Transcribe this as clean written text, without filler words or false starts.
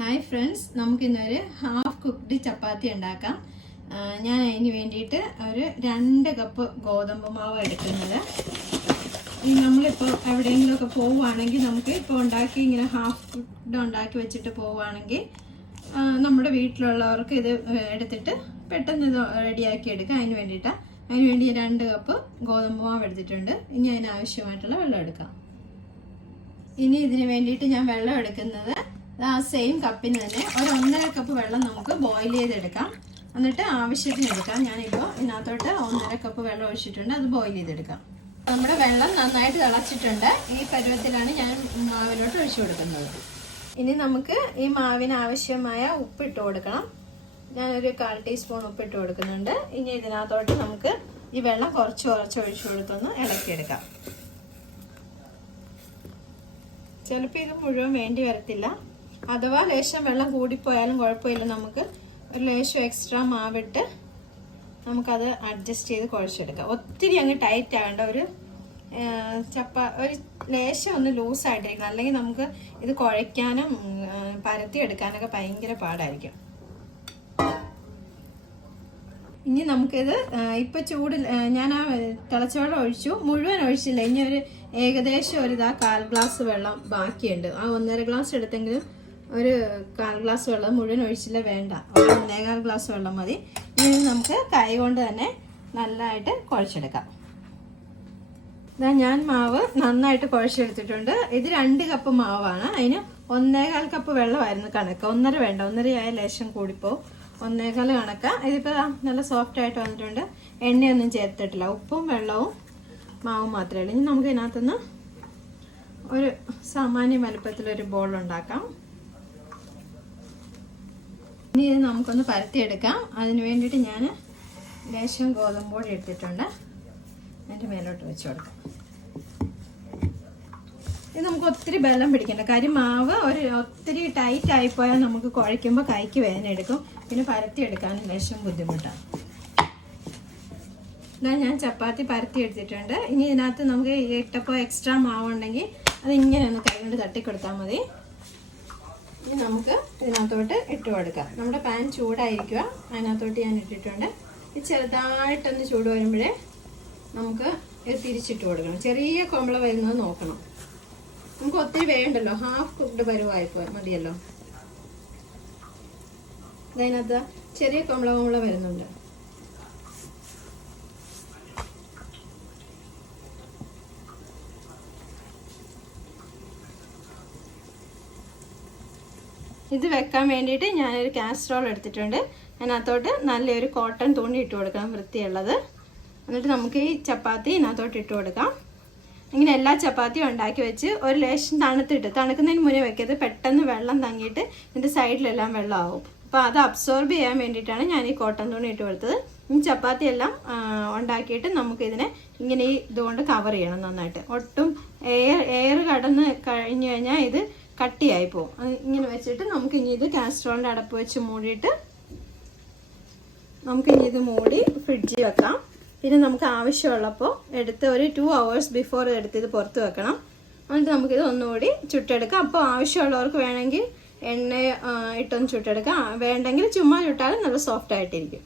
Hi friends, നമുക്കിന്നൊരു half cooked ചപ്പാത്തി ഉണ്ടാക്കാം. ഞാൻ അതിന് വേണ്ടിയിട്ട് ഒരു 2 കപ്പ് ഗോതമ്പ് മാവ് എടുക്കുന്നത്. നമ്മളിപ്പോൾ എവിടെയെങ്കിലുമൊക്കെ പോവുകയാണെങ്കിൽ നമുക്ക് ഇപ്പോൾ ഉണ്ടാക്കി ഇങ്ങനെ ഹാഫ് കുക്ക്ഡ് ഉണ്ടാക്കി വെച്ചിട്ട് പോവുകയാണെങ്കിൽ നമ്മുടെ വീട്ടിലുള്ളവർക്ക് ഇത് എടുത്തിട്ട് പെട്ടെന്ന് ഇത് റെഡിയാക്കി എടുക്കാം. അതിന് വേണ്ടി 2 കപ്പ് ഗോതമ്പ് മാവ് എടുത്തിട്ടുണ്ട്. ഇനി അതിനാവശ്യമായിട്ടുള്ള വെള്ളം എടുക്കാം. ഇനി ഇതിന് വേണ്ടിയിട്ട് ഞാൻ വെള്ളം എടുക്കുന്നത് ആ സെയിം കപ്പിന് തന്നെ ഒരു 1.5 കപ്പ് വെള്ളം നമുക്ക് ബോയിൽ ചെയ്തെടുക്കാം. എന്നിട്ട് ആവശ്യത്തിന് എടുക്കാം. ഞാനിപ്പോൾ ഇതിനകത്തോട്ട് 1.5 കപ്പ് വെള്ളം ഒഴിച്ചിട്ടുണ്ട്. അത് ബോയിൽ ചെയ്തെടുക്കാം. നമ്മുടെ വെള്ളം നന്നായിട്ട് തിളച്ചിട്ടുണ്ട്. ഈ പരുവത്തിലാണ് ഞാൻ മാവിലോട്ട് ഒഴിച്ചു കൊടുക്കുന്നത്. ഇനി നമുക്ക് ഈ മാവിന് ആവശ്യമായ ഉപ്പിട്ട് കൊടുക്കണം. ഞാനൊരു 1/4 ടീസ്പൂൺ ഉപ്പിട്ട് കൊടുക്കുന്നുണ്ട്. ഇനി ഇതിനകത്തോട്ട് നമുക്ക് ഈ വെള്ളം കുറച്ച് ഒഴിച്ചു കൊടുത്തൊന്ന് ഇളക്കിയെടുക്കാം. ചിലപ്പോൾ ഇത് മുഴുവൻ വേണ്ടി വരത്തില്ല. അഥവാ ലേശം വെള്ളം കൂടിപ്പോയാലും കുഴപ്പമില്ല. നമുക്ക് ഒരു ലേശം എക്സ്ട്രാ മാവിട്ട് നമുക്കത് അഡ്ജസ്റ്റ് ചെയ്ത് കുഴച്ചെടുക്കാം. ഒത്തിരി അങ്ങ് ടൈറ്റ് ആകേണ്ട, ഒരു ലേശം ഒന്ന് ലൂസായിട്ടിരിക്കണം. അല്ലെങ്കിൽ നമുക്ക് ഇത് കുഴയ്ക്കാനും പരത്തി എടുക്കാനൊക്കെ ഭയങ്കര പാടായിരിക്കും. ഇനി നമുക്കിത് ഇപ്പം ചൂടിൽ ഞാൻ ആ തിളച്ച വെള്ളം ഒഴിച്ചു, മുഴുവൻ ഒഴിച്ചില്ല. ഇനി ഏകദേശം ഒരു 1/4 ഗ്ലാസ് വെള്ളം ബാക്കിയുണ്ട്. ആ 1.5 ഗ്ലാസ് എടുത്തെങ്കിലും ഒരു 1/4 ഗ്ലാസ് വെള്ളം മുഴുവൻ ഒഴിച്ചില്ല, വേണ്ട. ഒരു 1.25 ഗ്ലാസ് വെള്ളം മതി. ഇനി നമുക്ക് കൈ കൊണ്ട് തന്നെ നല്ലതായിട്ട് കുഴച്ചെടുക്കാം. ഞാൻ മാവ് നന്നായിട്ട് കുഴച്ചെടുത്തിട്ടുണ്ട്. ഇത് 2 കപ്പ് മാവാണ്. അതിന് 1.25 കപ്പ് വെള്ളമായിരുന്നു കണക്ക്. 1.5 വേണ്ട, 1.5 ആയ ലേശം കൂടിപ്പോ. 1.25 കണക്കാ. ഇതിപ്പോൾ നല്ല സോഫ്റ്റ് ആയിട്ട് വന്നിട്ടുണ്ട്. എണ്ണയൊന്നും ചേർത്തിട്ടില്ല. ഉപ്പും വെള്ളവും മാവും മാത്രമേ ഉള്ളൂ. ഇനി നമുക്ക് ഇതിനകത്തുനിന്ന് ഒരു സാമാന്യ വലുപ്പത്തിലൊരു ബോൾ ഉണ്ടാക്കാം. ഇനി ഇത് നമുക്കൊന്ന് പരത്തിയെടുക്കാം. അതിന് വേണ്ടിയിട്ട് ഞാൻ ലേശം ഗോതമ്പ് പൊടി എടുത്തിട്ടുണ്ട്. അതിൻ്റെ മേലോട്ട് വെച്ച് കൊടുക്കാം. ഇത് നമുക്ക് ഒത്തിരി ബലം പിടിക്കണ്ട. കാര്യം മാവ് ഒത്തിരി ടൈറ്റ് ആയിപ്പോയാൽ നമുക്ക് കുഴയ്ക്കുമ്പോൾ കൈക്ക് വേദന എടുക്കും. പിന്നെ പരത്തിയെടുക്കാനും ലേശം ബുദ്ധിമുട്ടാണ്. ഞാൻ ചപ്പാത്തി പരത്തി എടുത്തിട്ടുണ്ട്. ഇനി ഇതിനകത്ത് നമുക്ക് ഇട്ടപ്പോൾ എക്സ്ട്രാ മാവുണ്ടെങ്കിൽ അത് ഇങ്ങനെ ഒന്ന് കൈ കൊണ്ട് തട്ടിക്കൊടുത്താൽ മതി. ഇനി നമുക്ക് ഇതിനകത്തോട്ട് ഇട്ട് കൊടുക്കാം. നമ്മുടെ പാൻ ചൂടായിരിക്കുക. അതിനകത്തോട്ട് ഞാൻ ഇട്ടിട്ടുണ്ട്. ഇത് ചെറുതായിട്ടൊന്ന് ചൂട് വരുമ്പോഴേ നമുക്ക് ഇത് തിരിച്ചിട്ട് കൊടുക്കണം. ചെറിയ കൊമ്പള വരുന്നത് നോക്കണം. നമുക്ക് ഒത്തിരി വേണ്ടല്ലോ, ഹാഫ് കുക്ക്ഡ് പരുവായിപ്പോ മതിയല്ലോ. അതിനകത്ത് ചെറിയ കൊമ്പള വരുന്നുണ്ട്. ഇത് വെക്കാൻ വേണ്ടിയിട്ട് ഞാനൊരു കാസ്ട്രോൾ എടുത്തിട്ടുണ്ട്. അതിനകത്തോട്ട് നല്ലൊരു കോട്ടൺ തുണി ഇട്ട് കൊടുക്കണം, വൃത്തിയുള്ളത്. എന്നിട്ട് നമുക്ക് ഈ ചപ്പാത്തി ഇതിനകത്തോട്ട് ഇട്ട് കൊടുക്കാം. ഇങ്ങനെ എല്ലാ ചപ്പാത്തിയും ഉണ്ടാക്കി വെച്ച് ഒരു ലേശം തണുക്കുന്നതിന് മുന്നേ വെക്കരുത്. പെട്ടെന്ന് വെള്ളം തങ്ങിയിട്ട് ഇതിൻ്റെ സൈഡിലെല്ലാം വെള്ളമാവും. അപ്പോൾ അത് അബ്സോർബ് ചെയ്യാൻ വേണ്ടിയിട്ടാണ് ഞാൻ ഈ കോട്ടൺ തുണി ഇട്ട് കൊടുത്തത്. ഈ ചപ്പാത്തി എല്ലാം ഉണ്ടാക്കിയിട്ട് നമുക്കിതിനെ ഇങ്ങനെ ഇതുകൊണ്ട് കവർ ചെയ്യണം നന്നായിട്ട്. ഒട്ടും എയർ കടന്ന് കഴിഞ്ഞു കഴിഞ്ഞാൽ ഇത് കട്ടിയായി പോകും. ഇങ്ങനെ വെച്ചിട്ട് നമുക്കിനി ഇത് കാസ്ട്രോളിൻ്റെ അടപ്പ് വെച്ച് മൂടിയിട്ട് നമുക്കിനി ഇത് മൂടി ഫ്രിഡ്ജിൽ വെക്കാം. പിന്നെ നമുക്ക് ആവശ്യമുള്ളപ്പോൾ എടുത്ത് ഒരു 2 hours ബിഫോർ എടുത്ത് ഇത് പുറത്ത് വെക്കണം. എന്നിട്ട് നമുക്കിത് ഒന്നുകൂടി ചുട്ടെടുക്കാം. അപ്പോൾ ആവശ്യമുള്ളവർക്ക് വേണമെങ്കിൽ എണ്ണ ഇട്ടൊന്ന് ചുട്ടെടുക്കാം. വേണ്ടെങ്കിൽ ചുമ്മാ ചുട്ടാലും നല്ല സോഫ്റ്റ് ആയിട്ടിരിക്കും.